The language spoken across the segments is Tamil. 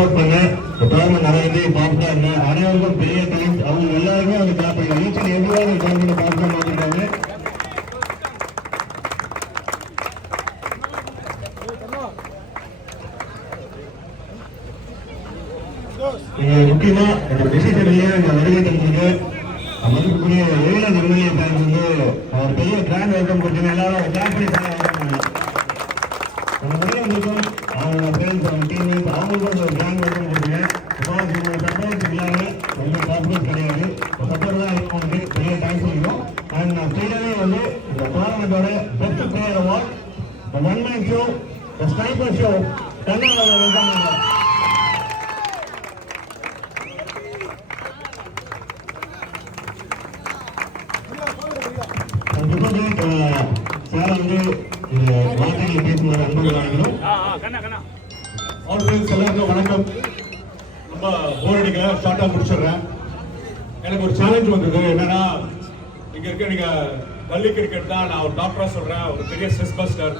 சப்போர்ட் பண்ண டோர்னமெண்ட் நடக்குது பாப்கார்ன் அனைவருக்கும் பெரிய தேங்க்ஸ். அவங்க எல்லாருமே அவங்க கிளாப் பண்ணி each and every one tournament popcorn வாங்கிட்டாங்க. முக்கியமா இந்த டிசிஷன்லயே இந்த வருகை தந்தது மதிப்புக்குரிய ஏழை நிர்மலிய பேங்க் வந்து அவர் பெரிய கிராண்ட் வெல்கம் கொடுத்து எல்லாரும் கிளாப் பண்ணி நிறைய வந்திருக்கும். அவங்க ஃப்ரெண்ட்ஸ் அவங்க டீம்மேட்ஸ் அவங்களுக்கும் ஒரு கிராண்ட் வெல்கம் கொடுத்துங்க. சப்போர்ட் இல்லாமல் ரொம்ப பாப்புலர் கிடையாது. சப்போர்ட் தான் இருக்கும். பெரிய தேங்க்ஸ் சொல்லிடும். அண்ட் நான் ஸ்டேடியமே வந்து இந்த டோர்னமெண்டோட best player award one man show sniper show கர்நாடகாவில் வெல்கம் பண்ணுறேன். சார் வந்து வார்த்தைகளை பேசுவார். அன்புகளாங்களும் எல்லாருக்கும் வணக்கம். ரொம்ப போர் அடிக்க ஷார்ட்டா முடிச்சிடுறேன். எனக்கு ஒரு சேலஞ்ச் வந்தது. என்னன்னா இங்க இருக்க நீங்க கல்லி கிரிக்கெட் தான் நான் ஒரு டாக்டரா சொல்றேன். ஒரு பெரிய ஸ்ட்ரெஸ் பஸ்டர்.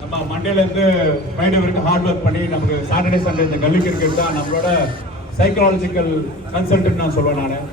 நம்ம மண்டேல இருந்து ஃப்ரைடே வரைக்கும் ஹார்ட் ஒர்க் பண்ணி நமக்கு சாட்டர்டே சண்டே இந்த கல்லி கிரிக்கெட் தான் நம்மளோட சைக்காலஜிக்கல் கன்சல்டன்ட் நான் சொல்லுவேன் நான்.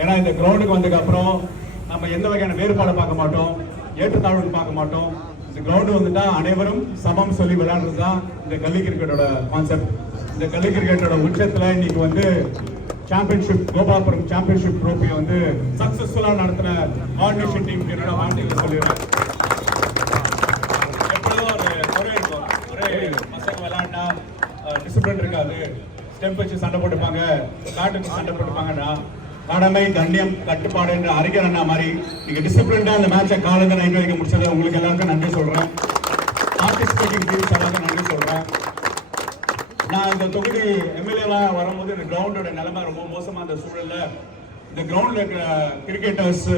ஏன்னா இந்த கிரவுண்டுக்கு வந்ததுக்கு அப்புறம் நம்ம எந்த வகையான வேறுபாடை பார்க்க மாட்டோம், ஏற்றத்தாழ்வு பார்க்க மாட்டோம். இந்த கிரவுண்டு வந்துட்டா அனைவரும் சமம் சொல்லி விளையாடுறது தான் இந்த கல்லி கிரிக்கெட்டோட கான்செப்ட். இந்த கல்லி கிரிக்கெட்டோட உச்சத்துல இன்னைக்கு வந்து சாம்பியன்ஷிப் கோபாபுரம் சாம்பியன்ஷிப் ட்ரோஃபியை வந்து சக்சஸ்ஃபுல்லா நடத்தின ஆர்கனைசேஷன் டீமுக்கு என்னோட வாழ்த்துக்களை சொல்லிடுறேன். எப்பொழுதும் ஒரு குறை இருக்கும். ஒரே பசங்க விளையாண்டா டிசிப்ளின் இருக்காது, ஸ்டெம்ப் வச்சு சண்டை போட்டுப்பாங்க, காட்டுக்கு சண்டை போட்டுப்பாங்கன்னா கடமை கண்ணியம் கட்டுப்பாடு என்ற அறிஞர் அண்ணா மாதிரி நீங்க டிசிப்ளின்டா இந்த மேட்சை காலையில நைட் வரைக்கும் முடிச்சது உங்களுக்கு எல்லாருக்கும் நன்றி சொல்றேன். பார்ட்டிசிபேட்டிங் டீம்ஸ் எல்லாருக்கும் நன்றி சொல்றேன். நான் இந்த தொகுதி எம்எல்ஏவா வரும்போது இந்த கிரவுண்டோட நிலைமை ரொம்ப மோசமா அந்த சூழல்ல இந்த கிரவுண்ட்ல இருக்கிற கிரிக்கெட்டர்ஸ்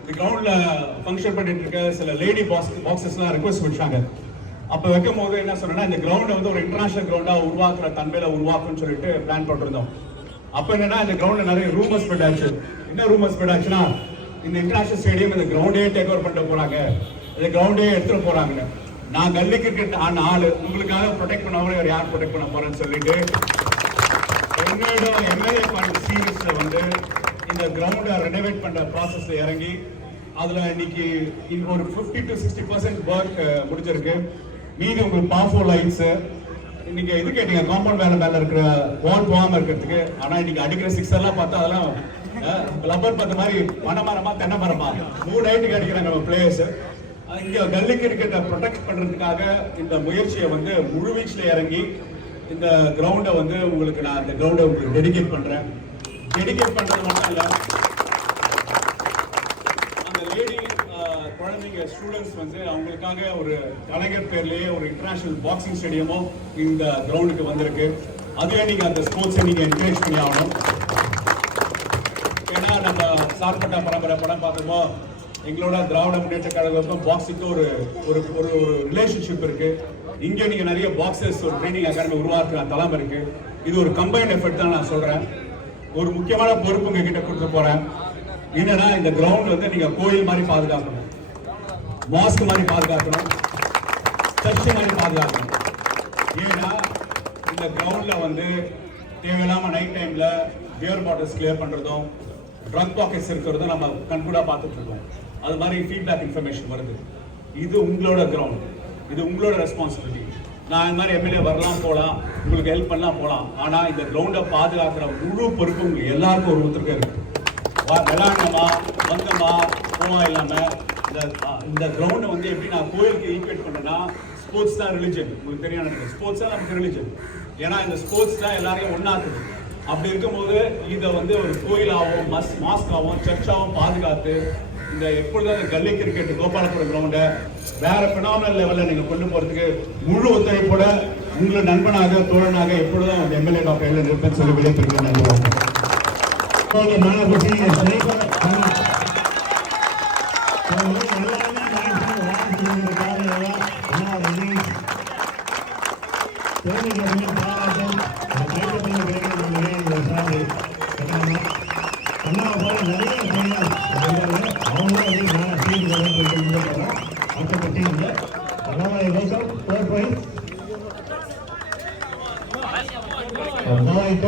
இந்த கிரவுண்ட்ல ஃபங்க்ஷன் பண்ணிட்டு இருக்க சில லேடி பாக்ஸஸ்லாம் ரெக்வஸ்ட் வச்சாங்க. அப்ப வைக்கும் போது என்ன சொன்னா இந்த கிரவுண்டை வந்து ஒரு இன்டர்நேஷனல் கிரவுண்டா உருவாக்குற தன்மையில உருவாக்குன்னு சொல்லிட்டு பிளான் போட்டிருந்தோம். அப்ப என்னன்னா இந்த கிரவுண்ட்ல நிறைய ரூமர்ஸ் ஸ்ப்ரெட் ஆச்சு. என்ன ரூமர்ஸ் ஸ்ப்ரெட் ஆச்சுன்னா இந்த இன்டர்நேஷனல் ஸ்டேடியம் இந்த கிரவுண்டே டேக் ஓவர் பண்ணிட்டு போறாங்க, இந்த கிரவுண்டே எடுத்துட்டு போறாங்க. நான் கல்லி கிரிக்கெட் ஆன ஆளு உங்களுக்காக ப்ரொடெக்ட் பண்ணவங்களே யார் ப்ரொடெக்ட் பண்ண போறேன்னு சொல்லிட்டு என்னோட எம்எல்ஏ பாயிண்ட் சீரீஸ்ல வந்து இந்த கிரவுண்டை ரெனோவேட் பண்ற ப்ராசஸ்ல இறங்கி அதுல இன்னைக்கு ஒரு 50 to 60% ஒர்க் முடிஞ்சிருக்கு. மீதி உங்களுக்கு பவர்ஃபுல் லைட்ஸ் இன்னைக்கு இது கேட்டீங்க காம்பவுண்ட் மேல இருக்கிற வால் போகாம இருக்கிறதுக்கு. ஆனா இன்னைக்கு அடிக்கிற சிக்ஸர்லாம் பார்த்தா அதெல்லாம் லப்பர் பார்த்த மாதிரி பனைமரமா தென்னை மரமா 3 ஹைட்டுக்கு அடிக்கிறாங்க நம்ம பிளேயர்ஸ். இங்க கல்லி கிரிக்கெட்டை ப்ரொடெக்ட் பண்றதுக்காக இந்த முயற்சியை வந்து முழுவீச்சுல இறங்கி இந்த கிரவுண்டை வந்து உங்களுக்கு நான் இந்த கிரவுண்டை உங்களுக்கு டெடிகேட் பண்றேன். டெடிகேட் பண்றது மட்டும் இல்ல, அந்த லேடி குழந்தைங்க ஸ்டூடெண்ட்ஸ் வந்து அவங்களுக்காக ஒரு கலைஞர் பேர்லயே ஒரு இன்டர்நேஷனல் பாக்ஸிங் ஸ்டேடியமும் இந்த கிரவுண்டுக்கு வந்திருக்கு. அதுவே நீங்க அந்த ஸ்போர்ட்ஸை நீங்க என்கரேஜ் பண்ணி ஆகணும். ஏன்னா நம்ம சார்பட்டா பரம்பரை படம் பார்த்தோமோ எங்களோட திராவிட முன்னேற்ற கழகத்துக்கும் பாக்ஸிங்க்கும் ஒரு ஒரு ஒரு ரிலேஷன்ஷிப் இருக்கு. இங்க நீங்க நிறைய பாக்ஸர்ஸ் ஒரு ட்ரைனிங் அகாடமி உருவாக்குற தளம் இருக்கு. இது ஒரு கம்பைன்ட் எஃபர்ட் தான் நான் சொல்றேன். ஒரு முக்கியமான பொறுப்பு உங்க கிட்ட கொடுத்து போறேன். என்னன்னா இந்த கிரவுண்ட் வந்து நீங்க கோயில் மாதிரி பாதுகாக்கணும், மாஸ்க் மாதிரி பாதுகாக்கணும், சர்ச் மாதிரி பாதுகாக்கணும். ஏன்னா இந்த கிரவுண்ட்ல வந்து தேவையில்லாம நைட் டைம்ல பியர் பாட்டில்ஸ் கிளியர் பண்றதும் ட்ரக் பாக்கெட்ஸ் இருக்கிறதும் நம்ம கண்கூடா பார்த்துட்டு இருக்கோம். அது மாதிரி ஃபீட்பேக் இன்ஃபர்மேஷன் வருது. இது உங்களோட கிரவுண்ட், இது உங்களோட ரெஸ்பான்சிபிலிட்டி. நான் இந்த மாதிரி எம்எல்ஏ வரலாம் போகலாம், உங்களுக்கு ஹெல்ப் பண்ணலாம் போகலாம். ஆனா இந்த கிரவுண்டை பாதுகாக்கிற முழு பொறுப்பு உங்களுக்கு எல்லாருக்கும் ஒரு ஒருத்தருக்கு இருக்கு. விளையாடணுமா வந்தமா போவா இல்லாம இந்த கிரவுண்டை வந்து எப்படி நான் கோயிலுக்கு ஈக்குவேட் பண்றேன்னா ஸ்போர்ட்ஸ் தான் ரிலிஜன். உங்களுக்கு தெரியும் நினைக்கிறேன், ஸ்போர்ட்ஸ் தான் நமக்கு ரிலிஜன். ஏன்னா இந்த ஸ்போர்ட்ஸ் தான் எல்லாரையும் ஒன்னாக்குது. அப்படி இருக்கும்போது இதை வந்து ஒரு கோயிலாகவும் மாஸ்காகவும் சர்ச்சாகவும் பாதுகாத்து இந்த எப்பொழுதும் கல்லி கிரிக்கெட் கோபாலபுரம் கிரவுண்டை வேற பினாமினல் லெவலில் நீங்க கொண்டு போறதுக்கு முழு ஒத்துழைப்போட உங்களை நண்பனாக தோழனாக எப்பொழுதும் எம்எல்ஏ டாக்டர் எல்லாம் இருப்பேன்னு சொல்லி விடைபெறுகிறேன். Now I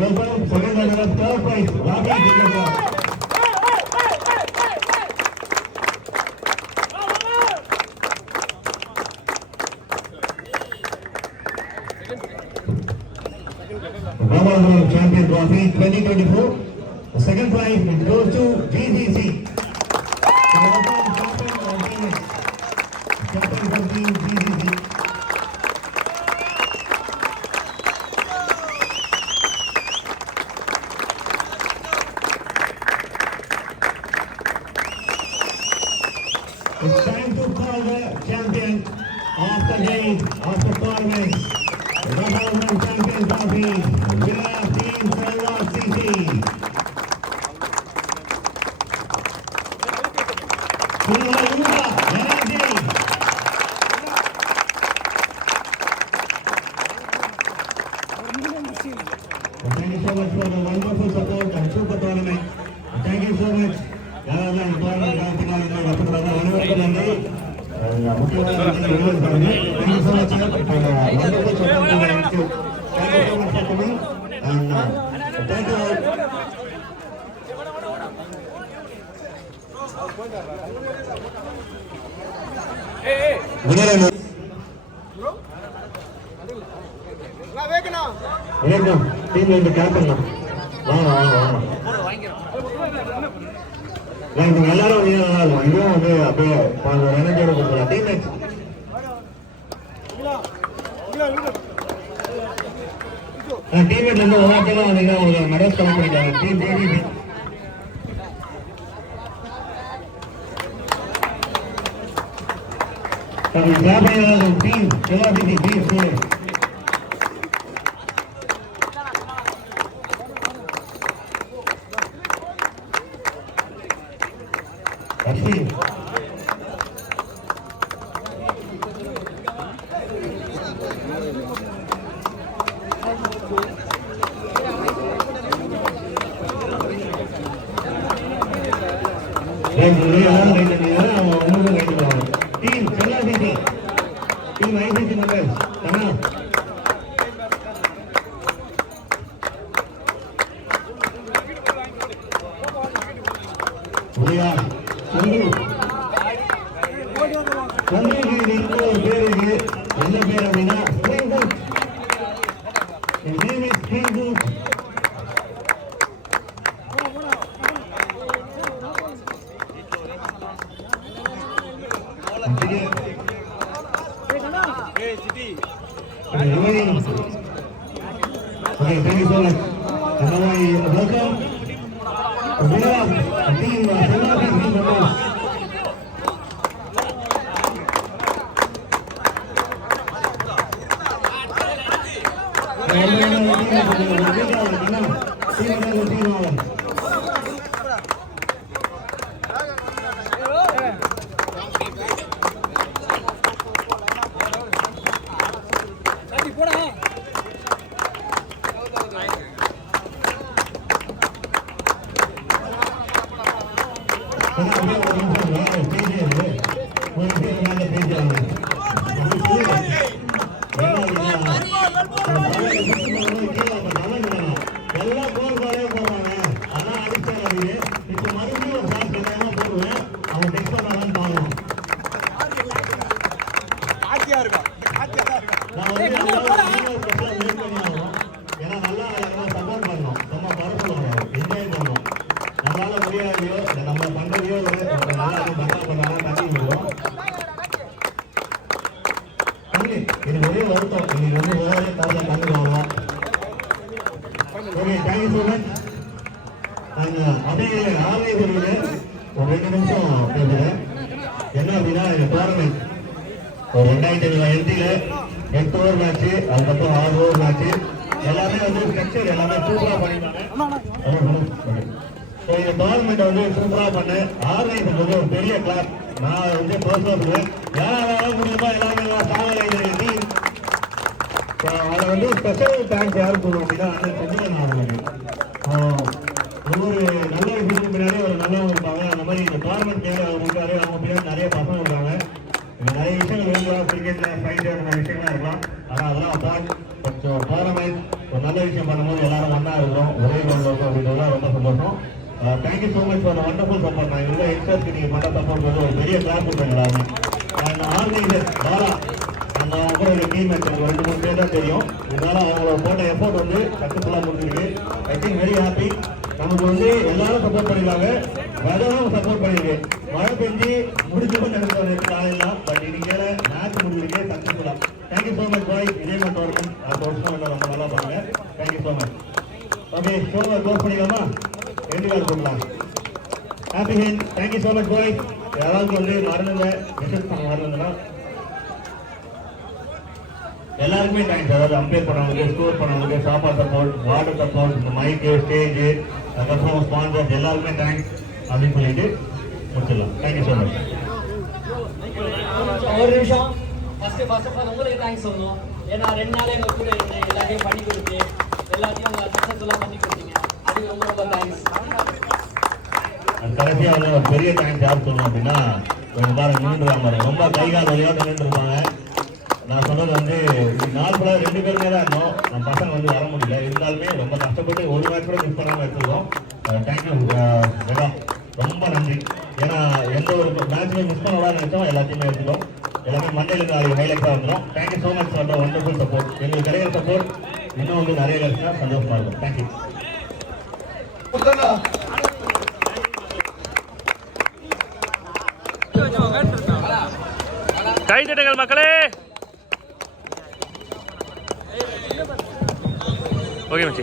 welcome second runner-up third prize, Ravi Dikshit. World Champion Trophy 2024. The second prize goes to GCC. Captain from team GCC. It's time to call the champion of the day, of the tournament. The World Champion Trophy, winner Team Selva CC. Thank you so much for the wonderful support and super tournament. Thank you so much. எல்லாரும் இதுவும் வந்து அப்படியே எனர்ஜியோட கொடுக்கலாம் டீம்மேட்ஸ் டீம்மேட்ல இருந்து ஒவ்வொருத்தரும் வந்தீங்கன்னா உங்களுக்கு மெடல்ஸ் கலெக்ட் பண்ணிட்டாங்க team JDP team Selvacity team student Team Selva Team ICC members, come on. We are Chandu. Chandu ki name is என்ன பேர் அப்படின்னா Spring Boot. His name is Spring Boot. Okay, thank you so much. And now I welcome the winner of Team Selva team members. Okay, thank you so much. And அப்படியே ஆர்வம் ஒரு 2 நிமிஷம் பேசுறேன். என்ன அப்படின்னா இந்த டோர்னமெண்ட் ஒரு 2020ல 8 ஓவர் மேட்ச், அதுக்கப்புறம் 6 ஓவர் மேட்ச், எல்லாமே வந்து ஸ்ட்ரக்சர் எல்லாமே சூப்பரா பண்ணிட்டாங்க. ஸோ இந்த டோர்னமெண்ட் வந்து சூப்பரா பண்ண ஆர்கனைஸ் வந்து ஒரு பெரிய கிளாப். நான் வந்து பர்சனல் யாரால முடியுமா எல்லாமே சாதனை டீம். அதை வந்து ஸ்பெஷல் தேங்க்ஸ் யாரும் சொல்லுவோம் அப்படின்னா அண்ணன் செஞ்சுக்கணும் அவங்களுக்கு. ஒவ்வொரு நல்ல விஷயத்துக்கு பின்னாடி ஒரு நல்லவங்க இருப்பாங்க. அந்த மாதிரி இந்த டோர்னமெண்ட் பேர் அவர் இருக்காரு, அவங்க பின்னாடி நிறைய பசங்க இருக்காங்க. நிறைய விஷயங்கள் இருக்கலாம், கிரிக்கெட்ல ஃபைட் அந்த மாதிரி விஷயங்கள்லாம் இருக்கலாம். ஆனால் அதெல்லாம் அப்பார்ட் கொஞ்சம் டோர்னமெண்ட் ஒரு நல்ல விஷயம் பண்ணும்போது எல்லாரும் ஒன்றா இருக்கிறோம், ஒரே கோல் இருக்கும் அப்படின்றதுலாம் ரொம்ப சந்தோஷம். Thank you so much for wonderful support. நான் இருக்கிற எக்ஸ்பர்ட்ஸ்க்கு நீங்கள் பண்ண சப்போர்ட் வந்து ஒரு பெரிய கிளாஸ் கொடுத்தாங்க எல்லாருமே. அண்ட் ஆர்கனைசர் பாலா, நம்ம கூட ஒரு டீம் மேட்ச் எனக்கு 2-3 பேர் தான் தெரியும். இதனால அவங்களோட போட்ட எஃபோர்ட் வந்து சக்ஸஸ்ஃபுல்லாக முடிஞ்சிருக்கு. I think very happy. நமக்கு வந்து எல்லாரும் சப்போர்ட் பண்ணிருக்காங்க, வெதரும் சப்போர்ட் பண்ணிருக்கு. மழை பெஞ்சு முடிஞ்சோன்னு நினைச்ச காலையெல்லாம், பட் இன்னைக்கு மேட்ச் முடிஞ்சிருக்கு சக்ஸஸ்ஃபுல்லாக. Thank you so much boys. இதே மாதிரி இருக்கும் அடுத்த வருஷம் இன்னும் ரொம்ப நல்லா பாருங்க. Thank you so much. ஓகே, ஷோவை க்ளோஸ் பண்ணிக்கலாமா? 2 கால் போடலாம். Happy ஹெண்ட். Thank you so much boys. யாராவது வந்து மறந்துங்க, மெசேஜ் பண்ண மறந்துங்கன்னா எல்லாருக்குமே தேங்க்ஸ். அதாவது அம்பேர் பண்ணவங்களுக்கு, ஸ்கோர் பண்ணவங்களுக்கு, சாப்பாடு சப்போர்ட், வாட்டர் சப்போர்ட், இந்த மைக்கு, ஸ்டேஜ், அதுக்கப்புறம் ஸ்பான்சர்ஸ் எல்லாருக்குமே தேங்க்ஸ் அப்படின்னு சொல்லிட்டு முடிச்சிடலாம். Thank you so much. ஒரு நிமிஷம், ஃபர்ஸ்ட் ஆஃப் ஆல் உங்களுக்கு தேங்க்ஸ் சொல்லணும். ஏன்னா 2 நாள் எங்க கூட இருந்து எல்லாத்தையும் பண்ணி கொடுத்து எல்லாத்தையும் சக்ஸஸ்ஃபுல்லாக பண்ணி கொடுத்தீங்க. அதுக்கு ரொம்ப ரொம்ப தேங்க்ஸ். கடைசியாக வந்து ஒரு பெரிய தேங்க்ஸ் யார் சொல்லணும் அப்படின்னா, பாருங்க நின்றுருவாங்க, ரொம்ப கை கால் வழியோடு நின்றுருப்பாங்க. நான் சொன்னது வந்து 4 ஃபுல்லாக 2 பேருமே தான் இருந்தோம். நம்ம பசங்க வந்து வர முடியல, இருந்தாலுமே ரொம்ப கஷ்டப்பட்டு ஒரு மேட்ச் கூட மிஸ் பண்ணாமல் எடுத்துருக்கோம். தேங்க்யூ வெகா, ரொம்ப நன்றி. ஏன்னா எந்த ஒரு மேட்ச்லையும் மிஸ் பண்ண விடாது நினைச்சோம், எல்லாத்தையுமே எடுத்துட்டோம். எல்லாமே மண்டேலேருந்து நாளைக்கு ஹைலைட்ஸாக வந்துடும். Thank you so much for the wonderful support. எங்களுக்கு கிடைக்கிற சப்போர்ட் இன்னும் வந்து நிறைய கிடைச்சா சந்தோஷமாக இருக்கும். தேங்க்யூ. கை தட்டுங்கள் மக்களே. ஓகே மச்சி.